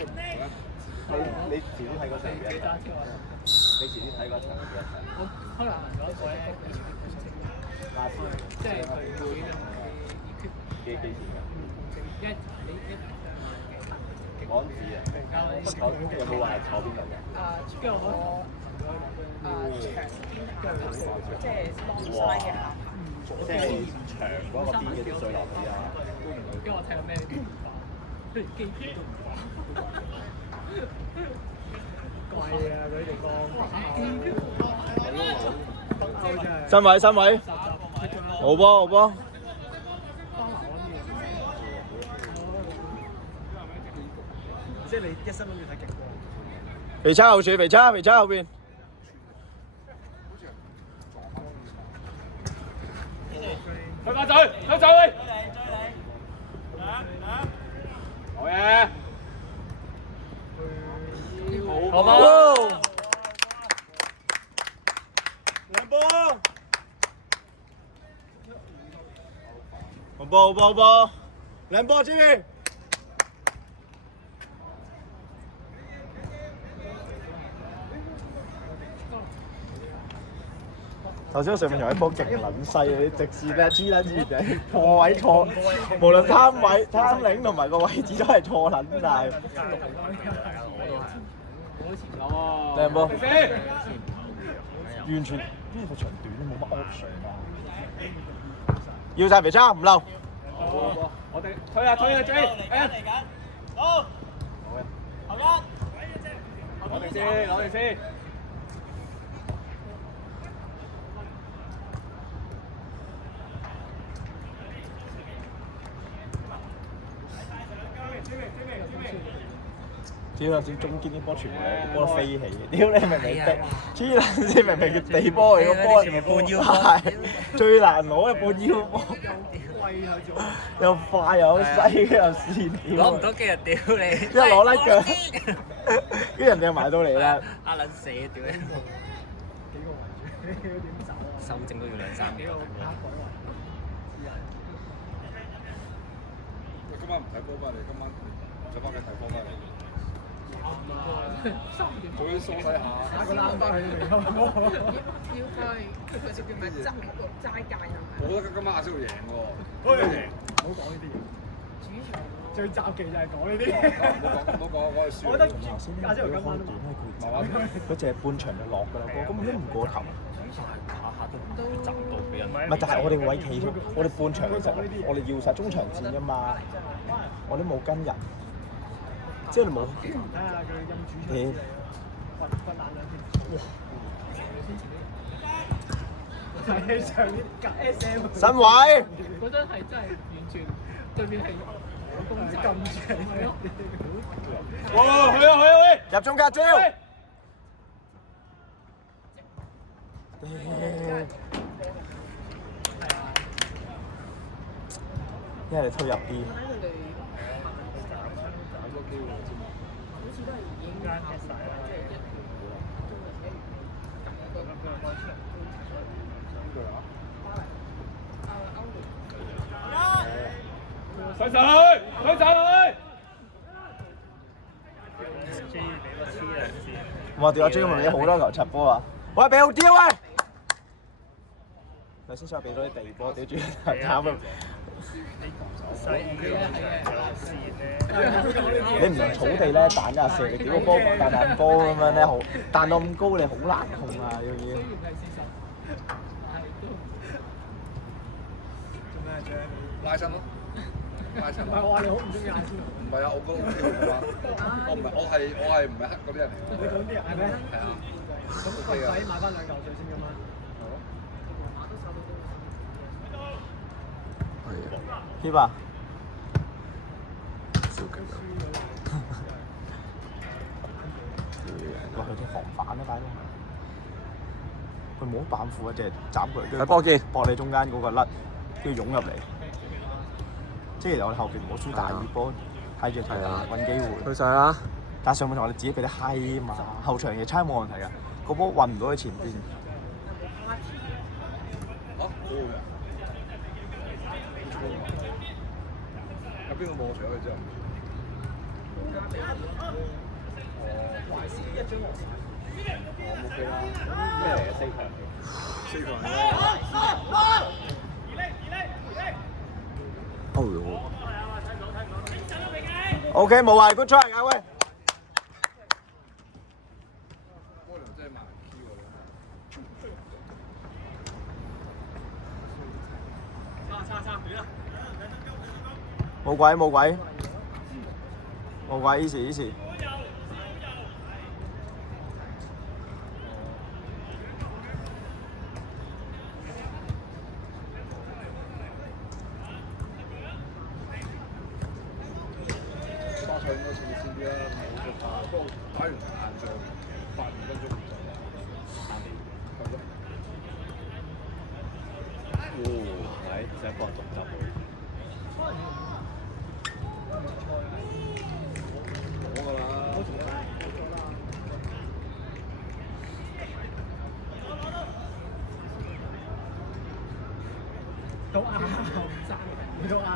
你遲啲睇嗰場嘅，你遲啲睇嗰場嘅。我可能問咗一個咧，即係佢會幾錢㗎？港紙啊！有冇話係坐邊度嘅？跟住我即係 long side 嘅客。即係長嗰個邊嗰啲水落紙啊！跟住我睇下咩變化，跟住機票都唔化。貴啊！嗰啲地方。身位身位，好波好波。即係你一生都要睇極光。肥叉後處，肥叉後邊。去把嘴，去走你。好嘢。好波。兩波。好波，兩波先。頭先上面有一波勁撚細嘅直線咧，黐撚住地錯位錯，無論攤領同埋個位置都係錯撚晒。靚波，完全呢個長短都冇乜 option 啊！要晒肥叉唔漏。我哋推下追，好。後一。攞定先。屌啦！中間啲波全部係波飛起嘅，屌你明唔明？黐撚線明明叫地波嚟個波，全部半腰波，最難攞嘅半腰波，又快又細又線條，攞唔到幾日屌你！一攞甩腳，跟住人哋又埋到嚟啦。阿撚死啊屌你！修正都要2-3個。今晚唔睇波翻嚟，今晚就翻去睇波翻嚟。早啲梳洗下，打個冷翻去都未開波。要去佢叫咩齋戒啊？我覺得今晚亞洲會贏喎。唔好講呢啲嘢。主場最雜忌就係講呢啲。唔好講，我哋輸。我覺得亞洲今晚都佢淨係半場就落㗎啦，根本都唔過頭。都集到俾人。唔係，但係我哋個位企咗，我哋半場其實我哋要晒中場戰㗎嘛，我哋冇跟人，即係你冇。睇下佢陰主場。瞓冷兩天。哇！睇上啲格 SM。身位。嗰陣係真係完全對面係公仔撳住係咯。哇！去啊！入中間招。因為你推入啲。上上去！哇！屌阿 J 咪俾好多球插波啊！喂，俾好啲喂！頭先想俾多啲地波，屌住慘啊！你唔同草地咧彈一下射，你屌個波彈波咁樣咧，好彈到咁高，你好難控啊！要。做咩啫？拉伸咯，拉伸。唔係我話你好唔中意阿仙奴。唔係啊，我覺得好跳啊！我係唔係黑嗰啲人嚟㗎？你講啲人係咩？係啊。咁唔使買翻2嚿水先㗎嘛？keep 啊！哇！佢啲防反啊，快啲！佢冇板斧啊，即係斬佢。波見搏你中間嗰個甩，跟住湧入嚟。即係我哋後邊唔好輸大二波，睇住揾機會。去晒啦！但係上半場我哋自己俾啲閪嘛，後場嘅差冇問題㗎，個波運唔到去前邊。有邊個望上去之後？我冇記啦，咩嚟嘅四強？四強哦呦。OK， 冇壞 ，good try 啊喂。波良真係慢 Q 冇鬼冇鬼，冇鬼 easy easy。巴塞應該似先啲啦，冇咗打，不過打完晏晝8分鐘唔使3點，係咯。係想幫人續集佢。冇㗎啦。都啱，都啱。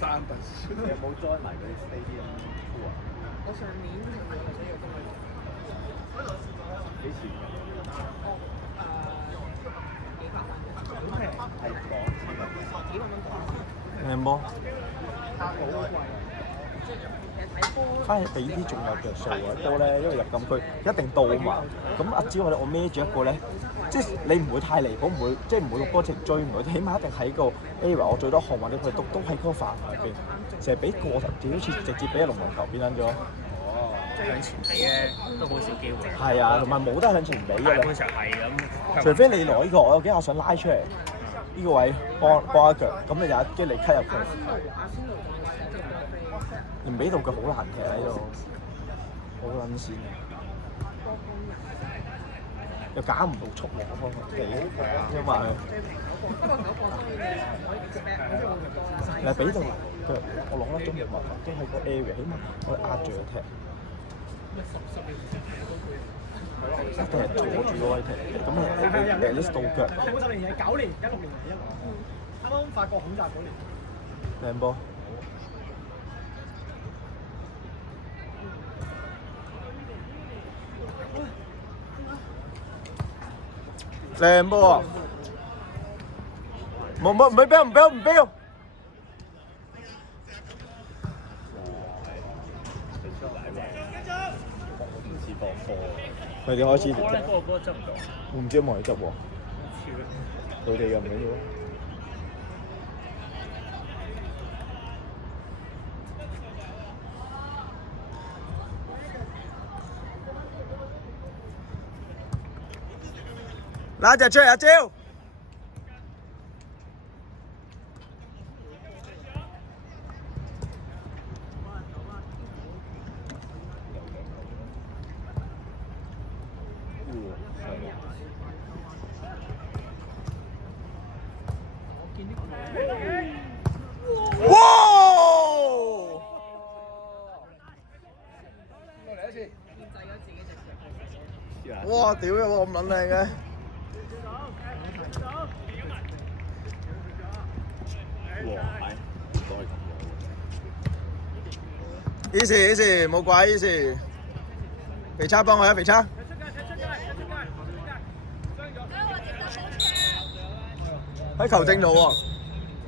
爭特殊。有冇 join 埋嗰啲 stadium tour 啊？我上年係咪有想要今日？幾錢㗎？幾百蚊，係講幾百蚊港。靚波。其實睇波，反而比啲仲有着數啊！波咧，因為入禁區一定到嘛。咁阿招我孭住一個咧，即係你唔會太離譜，唔會即係唔會個波直追唔到，起碼一定喺個 area 我最多項或者佢都喺嗰個範圍入邊，成日俾過頭，好似直接俾一龍門球變撚咗。向前比咧都好少機會。係啊，同埋冇得向前比嘅啦。基本上係咁。除非你攞呢個，我有幾下想拉出嚟，呢個位幫一腳，咁你就一機嚟 cut 入去。阿仙奴仲係即係波飛，唔俾到腳好難踢喺度，好撚線。又搞唔到速喎，方法幾因為不過9磅當然你唔可以 expect 好多啦。你俾到腳，我攞得中嘅麻煩，都喺個 area，起碼我壓住佢踢。一定係坐住嗰位踢，咁你 list 到腳。好10年係9年，16年係啱啱法國恐襲嗰年。靚波。靚波啊！唔標唔標。佢哋開始，波執唔到。我唔知有冇人執喎。佢哋又唔緊要。拉隻出嚟阿招！哇！哇！屌有冇咁撚靚嘅？easy 冇鬼 easy。肥叉幫我啊，肥叉。喺球證度喎。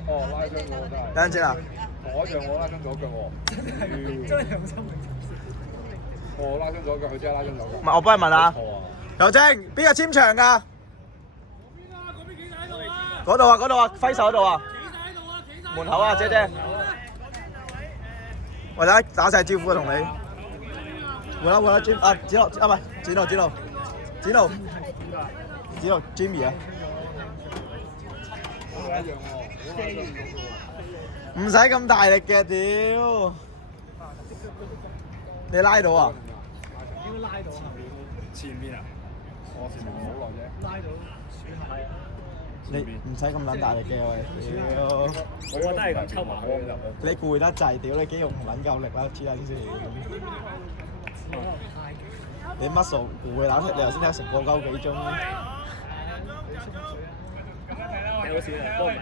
哦，拉傷咗真係。等陣先啊。我一樣我拉傷左腳喎。真係良心嚟。我拉傷左腳，佢真係拉傷左腳。唔係，我幫你問下。球證邊個簽場㗎？嗰度啊，揮手嗰度啊。門口啊，姐姐。我打晒招呼同你。換啦，Jim 啊，子樂啊，唔係子樂 Jimmy 啊。唔使咁大力嘅，屌！你拉到啊？應該拉到啊！前面啊？我前面好耐啫。拉到算係。你唔使咁撚大力嘅喂，屌！我覺得係咁抽埋開入。你攰得滯，屌你肌肉唔撚夠力啦，黐撚線！你 muscle 攰啦，你頭先睇成個鳩幾鐘。有少人波唔係，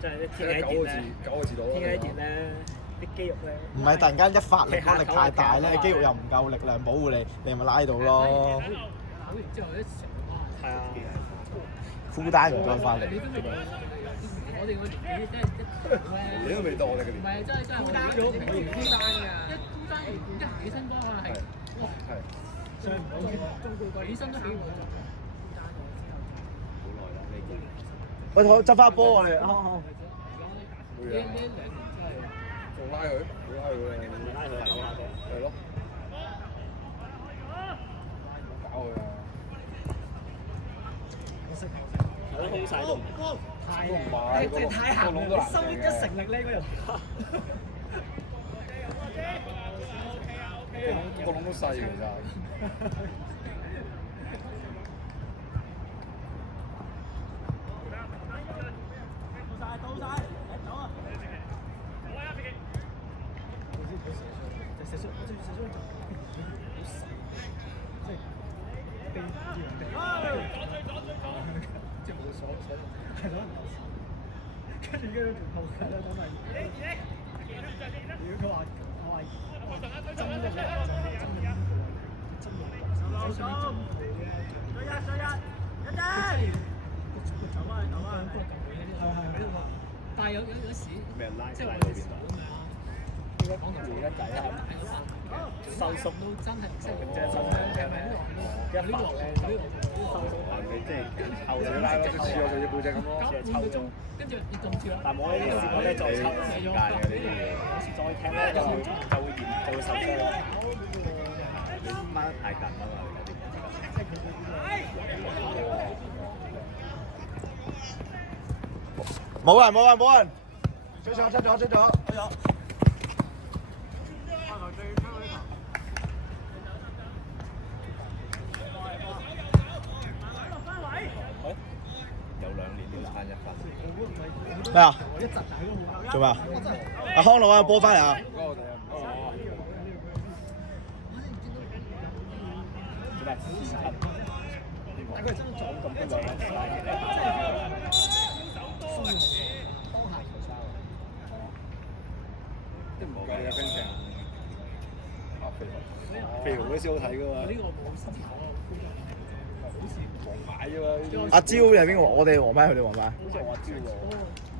即係天氣熱咧。9個字到。天氣熱咧，啲肌肉咧。唔係突然間一發力壓力太大咧，肌肉又唔夠力量保護你，你咪拉到咯。搞完之後一成係啊。負擔唔夠發力。你都未到我哋個年紀真係你都未到我哋嘅年唔係真係孤單咗唔會孤單㗎。孤單一起身嗰下係哇，係上唔到起身都起唔到。喂，我執翻波我哋。冇嘢啊！仲拉佢，冇拉佢啊！拉佢係扭下啫。係咯。搞佢啊！係咯，空晒都唔太唔係，即係太行啦！你收一成力咧嗰度。個籠都細其實。跟住條後腳咧講埋，如果佢話針嘅咧，手上啲針佢嘅，但係有時俾人拉即係話拉到邊度？應該講到回一仔啊，收縮都真係唔識嘅啫，收縮係咪呢個？呢個收縮係咪即係後自己拉咯，似我哋隻背脊咁咯。半個鐘，跟住你中招啦。但冇呢啲試過咧，再抽時間嘅呢啲嘢，再踢咧就會受傷。你掹得太緊啦嘛，冇人冇人冇人，出咗。有2年都差1分。咩啊？做咩啊？阿康樂啊，波翻嚟啊！唔該我哋啊，唔該我。做咩？但佢真係做咁多嘢，即係唔計你嘅冰場。肥豪嗰啲先好睇㗎嘛。呢個冇心頭啊，好似黃牌啫嘛。阿蕉係邊個？我哋黃牌，佢哋黃牌。好似話招喎。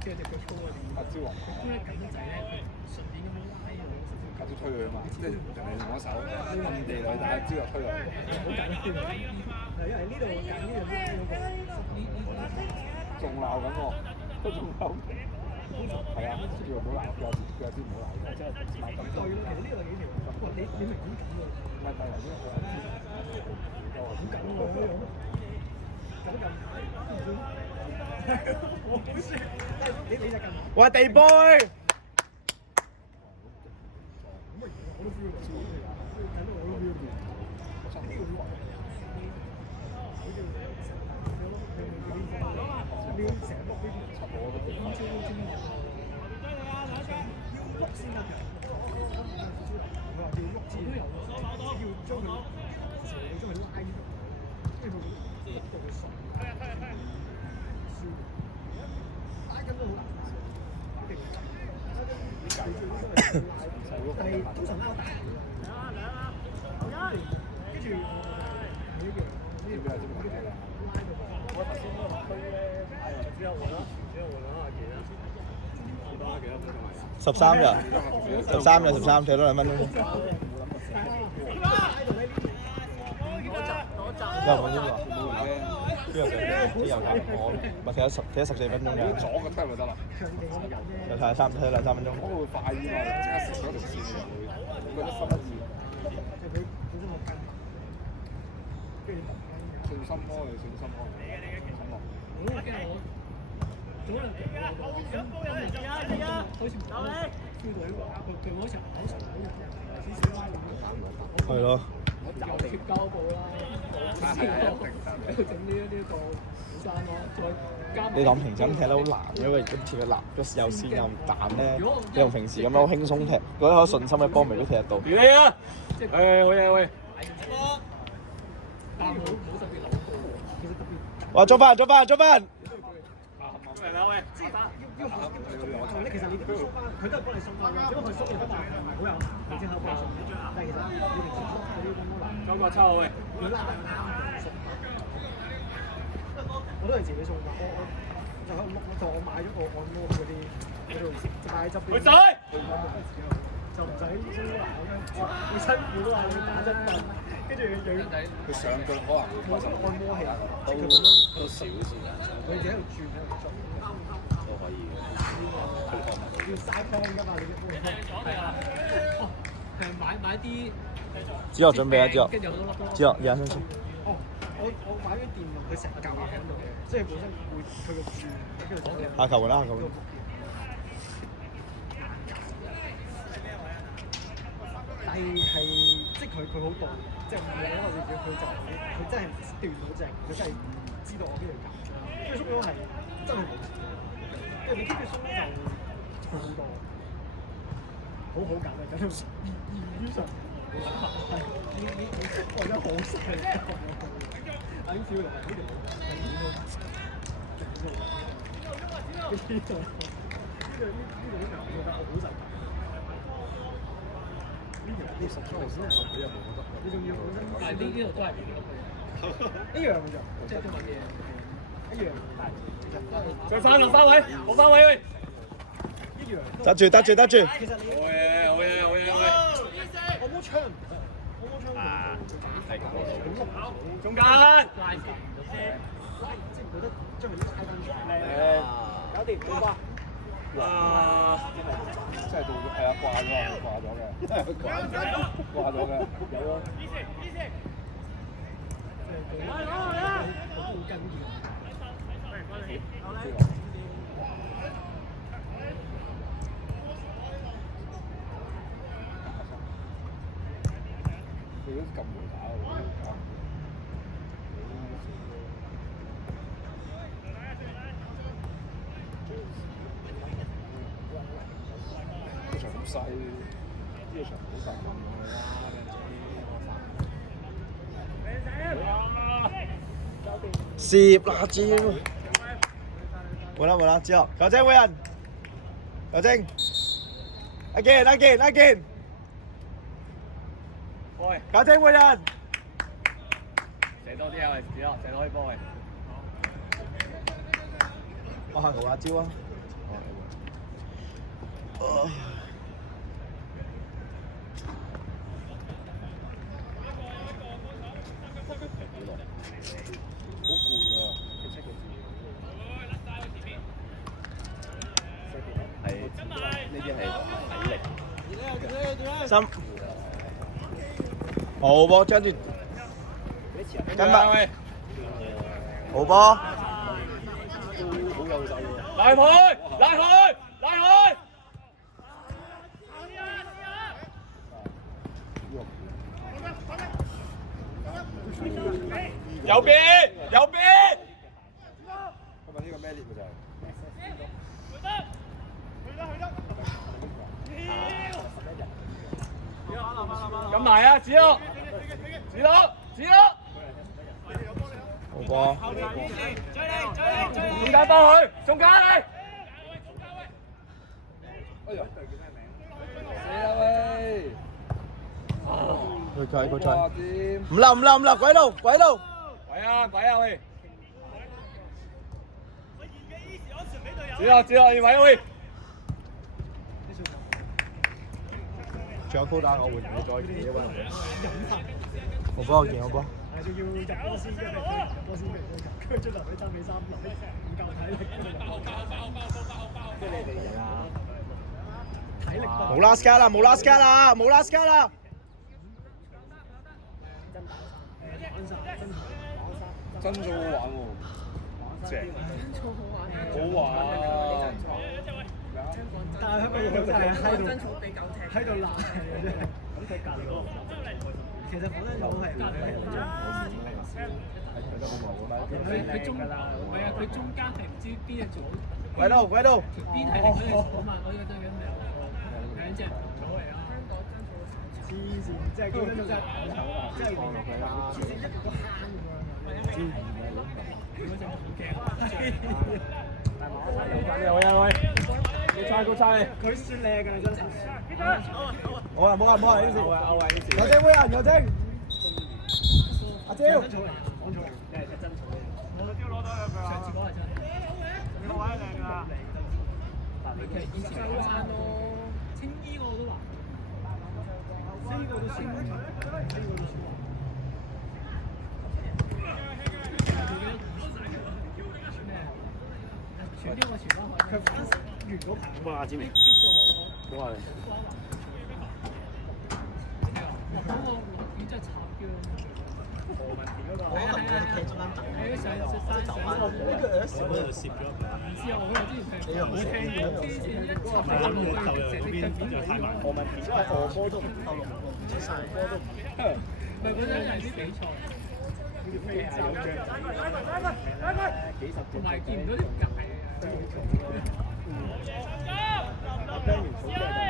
即係隻腳粗嗰啲。阿招黃牌。咁咧緊得滯咧，順便咁樣拉咗。阿招推佢啊嘛，即係人哋用一手暗地裏，但係招又推落去。好緊要。係因為呢度緊呢樣嘢仲鬧緊喎，都仲鬧。係啊，叫唔好鬧，叫有啲唔好鬧嘅，即係鬧咁對咯，其實呢度幾條，哇！你明咁緊喎，唔係第嚟呢個好緊喎呢樣，緊我好笑，你就緊。喂，地杯。我都 feel 到，緊到我都 feel 到。呢個好玩。你成日碌呢啲插我嗰啲，要碌先得嘅。佢話要碌字都有，要將佢拉呢度，跟住佢碌到佢爽。拉緊都好難。但係通常拉大。跟住我頭先嗰個區咧，之後換啦阿傑啦，多幾多分鐘13日，13踢多2分鐘。有冇呢個？邊個上嘅？邊有㗎？我咪踢咗14分鐘㗎。左個推咪得啦。就睇2、3分鐘。嗰個會快啲嘛，即刻食咗條線就會，我覺得分得字。信心咯，你信心咯。我驚我早兩期好似唔到咧，feel 到佢嗰場好長係咯。又脫膠布啦，喺度整呢個虎山咯，再加你當平時咁踢得好難，因為咁似佢立個右線又唔彈咧，你用平時咁樣好輕鬆踢，嗰啲好順心嘅波未必踢得到。預你啊！好嘢好嘢。但冇特別諗到，其實特別。哇！捉翻！即係要同你其實你都縮翻，佢都係幫你鬆翻，只不過佢鬆嘅方法唔係好有技巧幫你鬆，但係其實你平時縮嗰啲咁樣難。周國秋喂，佢拉緊鬆，我都係自己鬆㗎，我買咗個按摩嗰啲喺度齋執啲。佢仔。就唔使鬆難咁樣，好辛苦啊！你打針凳，跟住又要佢上腳可能冇咗按摩器，都少時間上，佢自己喺度轉喺度做，都可以嘅。要嘥 plan 㗎嘛，你啲係啊，買啲。只有準備啊，只有，只有2分鐘。哦，我買咗電動，佢成嚿嘢喺度嘅，即係本身會佢個轉，跟住下球換啦，下球換。但係即係佢好動，即係唔係因為佢就佢真係斷到隻，佢真係唔知道我邊度搞。跟住鬆咗係真係冇事，因為你 keep 住鬆就好好多，好好搞嘅，咁樣於上你為咗好細，眼笑容係呢條呢度呢度我覺得我好細。呢十出嚟先係你又冇覺得？你仲要但係呢度都係一樣嘅，即係都乜嘢一樣。落翻位，落翻位喂！一樣。得住。其實你好嘢！我冇槍，啊，係咁。中間。即係覺得將佢拉翻出嚟。搞掂，好吧。哇！真係到係啊，掛咗嘅，掛咗嘅，有咯。佢都咁回打喎。細呢個場好大10辣椒。換啦，之後球證換人，球證 again，喂，球證換人，射多啲啊喂，子樂，射多啲波喂。我行紅辣椒啊！好攰啊！佢7個字。係，呢啲係體力。心，好波，跟住跟埋，好波，好有勢喎。拉佢！右邊！今日呢個咩列嘅就係？咁埋啊，子樂！好波，中間幫佢，中間嚟！哎呀！死啦喂！佢追，哇掂！唔啦，鬼路！鬼啊喂！子樂，要位喂！仲有 quota，我換你再企一位。好波，好波。係仲要入波先，跟住入波先嚟到，跟住出嚟俾爭俾3粒，唔夠體力。即係你哋啊！體力冇 last card 啦！真咗好玩喎！正，好玩。但係香港人真係喺度賴嘅啫。咁佢隔離嗰個，其實本身有係佢中唔係啊！佢中間係唔知邊隻組。鬼路！邊係嗰隻組啊嘛？嗰隻對緊咩？兩隻組嚟啊！黐線，即係基本上真係黐線一個坑咁樣。嗰隻好驚。好呀喂，高差你。佢算靚㗎，真係。好啊，冇啊，冇啊，呢時。有精會啊，有精。阿蕉。真草嚟，講草嚟，你係真草嚟。上次嗰係真。呢個位靚㗎。嗱，你以前高山咯，青衣我都話。呢個都算，呢個都算。傳啲我傳翻去，佢翻完嗰排。冇啊，子明。冇啊。嗰個魚真係慘嘅。何文田嗰個。係啊，企中間等。係上走翻。呢個喺少喺度攝咗。唔知啊，我之前冇聽過。之前一插喺度對嗰邊就太慢。何文田因為何波都唔透露，出晒波都唔。唔係嗰陣係啲比賽。幾十同埋見唔到條界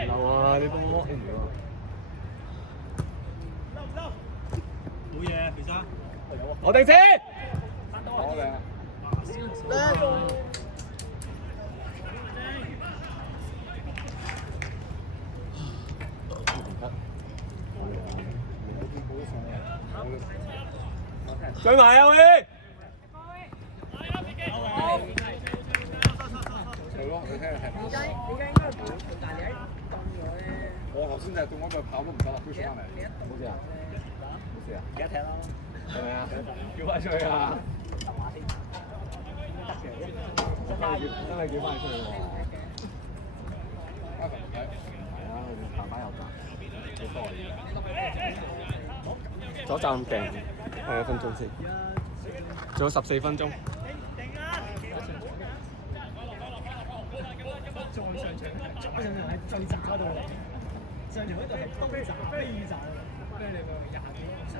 流啊！你波冇嘢，肥生。我定先。好嘅。追埋啊喂！係咯，你聽下聽。點解應該係但係你喺凍咗咧？我頭先就係凍嗰個跑都唔得啦，推出翻嚟。冇事啊？冇事啊？而家踢咯，係咪啊？叫翻出去啊！真係叫翻出去喎！係啊，慢慢有㗎，幾多嘢？左站咁勁，係1分鐘先，仲有14分鐘。再上場喺最渣嗰度嚟，上場嗰度係東渣、飛渣，跟住你個20幾咁晒。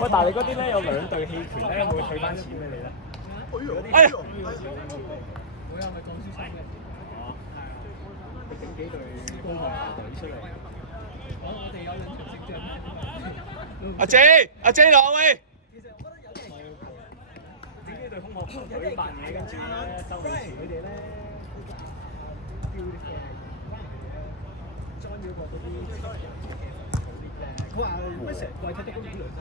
喂，但係你嗰啲咧有2隊棄權咧，會唔會退翻錢俾你咧？哎呀！我又咪講輸三嘅。你整幾隊高球隊出嚟？我哋有2場勝仗。阿 J 落喂！其實我覺得有啲整幾隊空殼隊扮嘢，跟住咧收利錢，佢哋咧標啲貨係裝咗個嗰啲佢話乜成季踢得嗰啲2-3，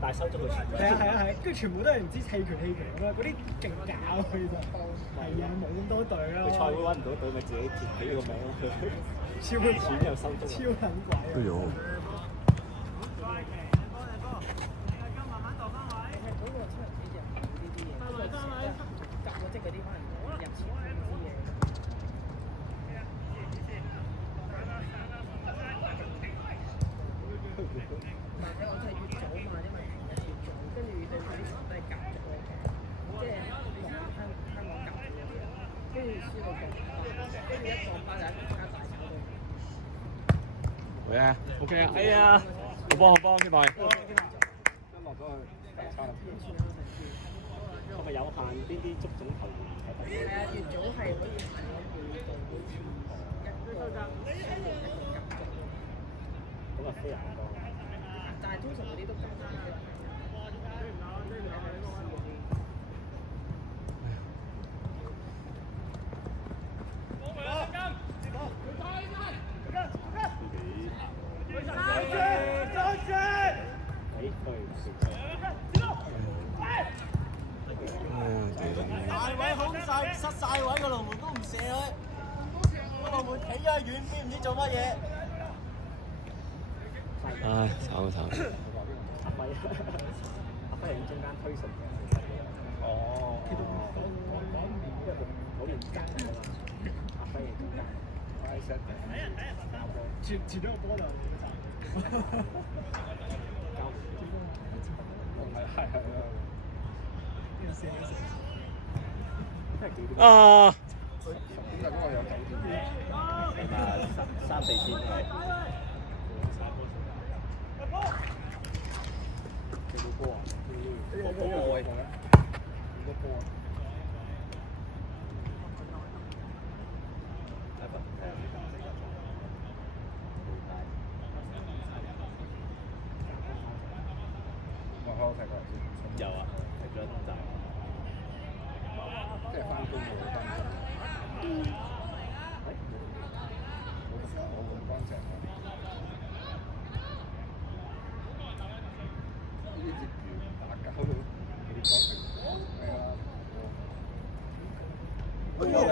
但係收咗佢錢。係，跟住全部都係唔知棄權咁樣，嗰啲勁搞佢就係啊，冇咁多隊咯。佢賽會揾唔到隊，咪自己填起個名咯。超錢又收到，超撚貴。哎呦！好啊 ，OK 啊，哎呀，好幫先輩。落咗去差唔多。係咪有限邊啲足總球員係得？係啊，越早係可以限咗每隊好似一個咁啊，飛人多。但係通常嗰啲都咁嘅。大位空晒，失晒位個龍門都唔射佢，個龍門企咗喺遠邊，唔知做乜嘢。唉，慘。阿輝喺中間推順嘅。哦。好連間㗎嘛。阿輝喺中間。傳咗個波就啊！點解嗰個有酒店？係咪3-4天嘅？有冇波啊？冇波位同咧？冇波啊！我喺度睇過先。有啊，睇咗就。即係翻工冇分。我咁乾淨啊！呢啲業餘打交都你講明係啊！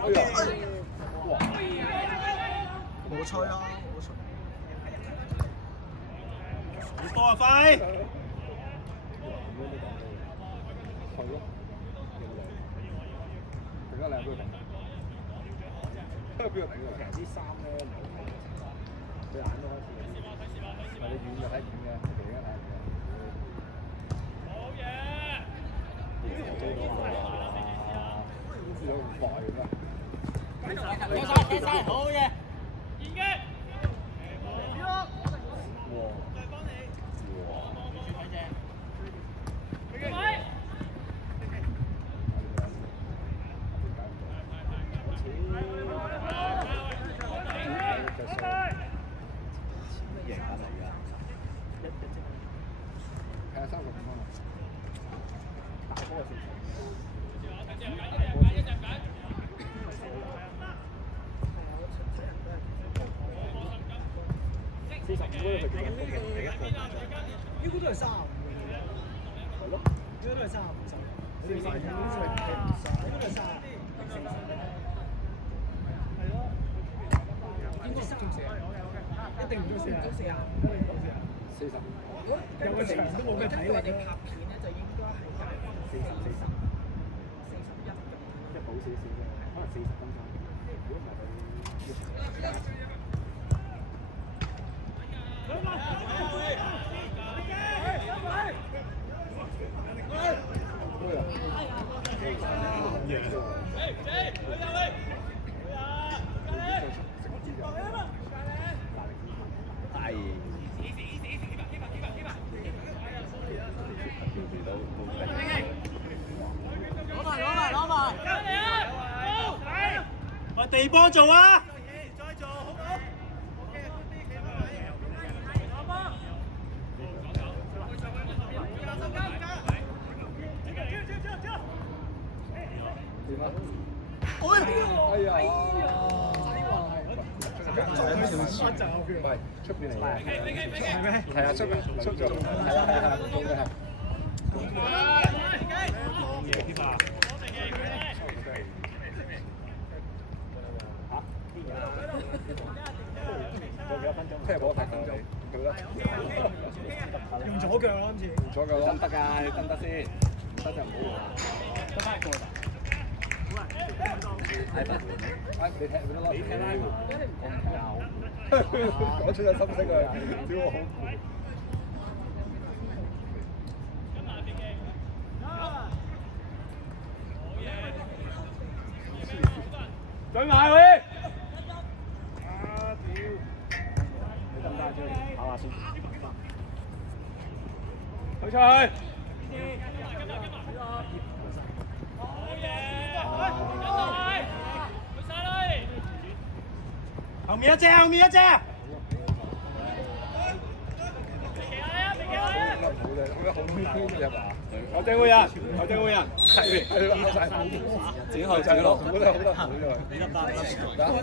哎呀！哇！冇吹啊！冇吹。好多啊，快！係咯，更加靚邊個頂？邊個頂㗎？其實啲衫咧唔係睇佢眼都開始有啲，唔係你遠就睇遠嘅，你而家睇唔到。好嘢！追到我啊！有咁快嘅咩？好嘢！哇！贏緊嚟㗎，係啊，35蚊啊！大波嘅45嗰度佢幾多？應該都係35嘅。係咯，應該都係35身。45應該都係35。係咯。應該中4啊！一定唔中4啊！中4啊！一定唔中4啊！40。有個場都冇咩睇喎。你拍片咧就應該係40、41咁。即係補少少嘅，可能40分鐘。如果唔係佢。喂，地幫做啊！哎呀！唔係出邊嚟嘅，係咩？係啊，出咗，係啊，踢波8分鐘，佢啦。用左腳咯，今次。用左腳咯。得㗎，你得唔得先？唔得就唔好玩。得翻一個咋？哎，你踢佢得咯。你踢啦，我唔踢啊！講出咗心聲啊！屌我好攰。舉埋佢！啊屌！你得唔得啊？出去跑下先。推出去！後面一隻，後面一隻。有正會人，有正會人。係，剪開，剪落。好得，你得唔得？再嚟。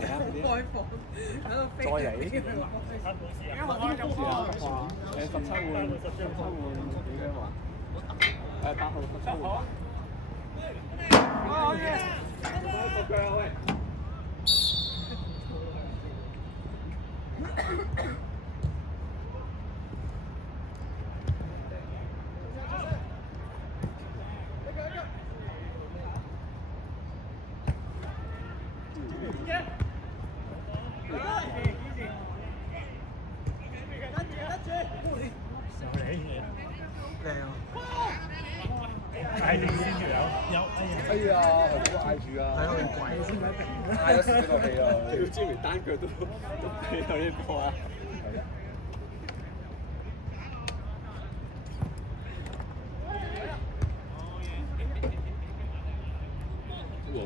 17換幾多話？8號17換。嗌定先條友，哎呀，係都嗌住啊！睇到佢跪先一定。嗌咗少個氣啊！屌，知名單腳都俾有啲波啊！你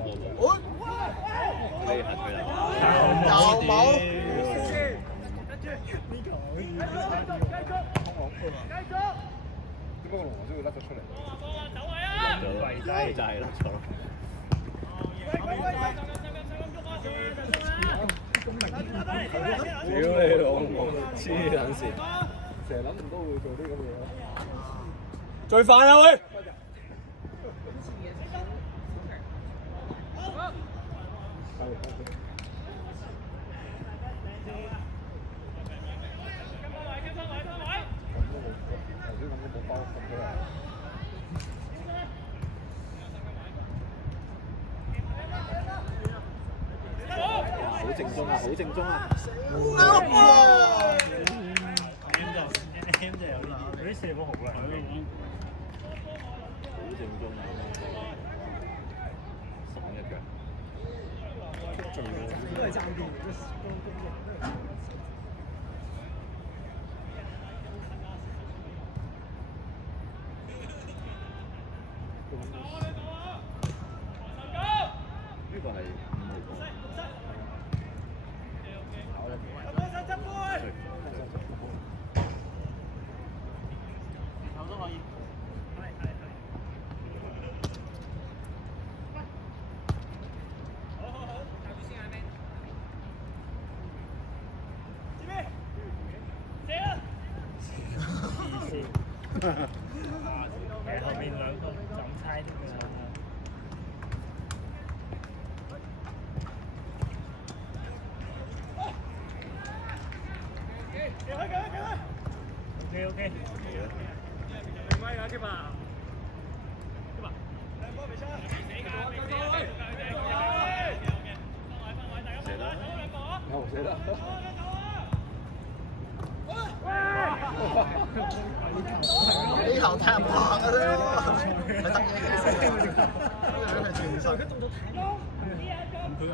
行佢啦。有冇？點解個龍王先會甩咗出嚟？跪低就係甩咗。屌你老母，黐撚線！成日諗唔到會做啲咁嘅嘢咯。最快啊喂！好正宗啊！好正宗啊！啲射波好啦，好正宗啊！爽一腳。都係爭啲，即係呢個係後面兩個就咁猜啲㗎啦。OK。有寫得。呢頭踢唔行嘅啫喎，係得嘅。佢係全上，佢動作太多。禁區外。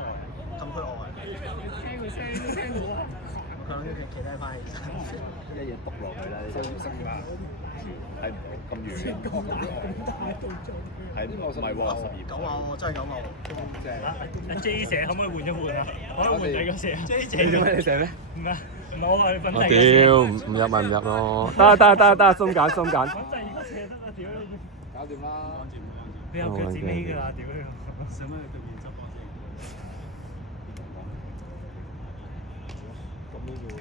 佢諗住企低翻起身。一嘢篤落去啦！你真係啦，係咁遠，係唔係喎？12九碼真係九碼阿 J 射可唔可以換一換啊？可以換第個射。J 你做咩？你射咩？唔係唔係我話你揾我第個射。屌，唔入咪唔入咯。得，鬆緊。揾第二個射得啊！屌你！搞掂啦。你有腳趾尾㗎啦！屌你！使乜去對面執波先？咁樣嘅喎。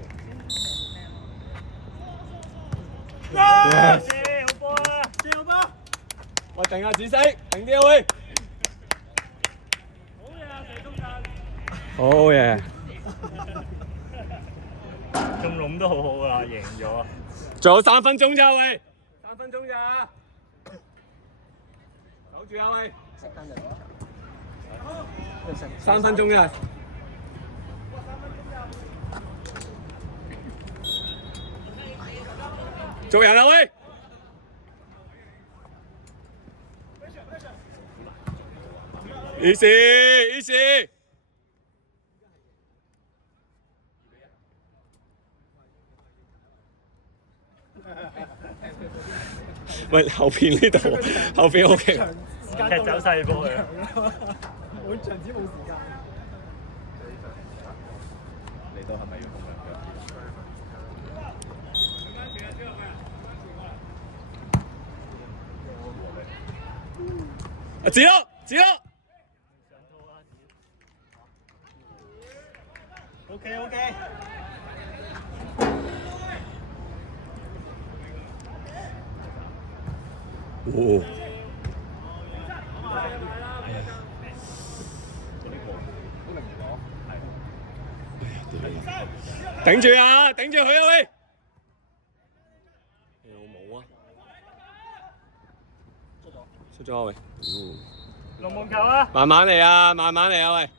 好波啊！好波！喂，定下紫色，定啲啊喂！好嘢！中籠都好好㗎啦，贏咗。仲有3分鐘咋喂？3分鐘咋？守住啊喂！3分鐘咋？做人啊喂！easy。喂，後邊呢度，後邊 OK。踢走晒波佢。我場子冇時間。你都係咪要咁樣腳？子咯。OK。哦。頂住啊！頂住佢啊喂！有冇啊？出咗啊喂！龍門球啊！慢慢嚟啊！喂！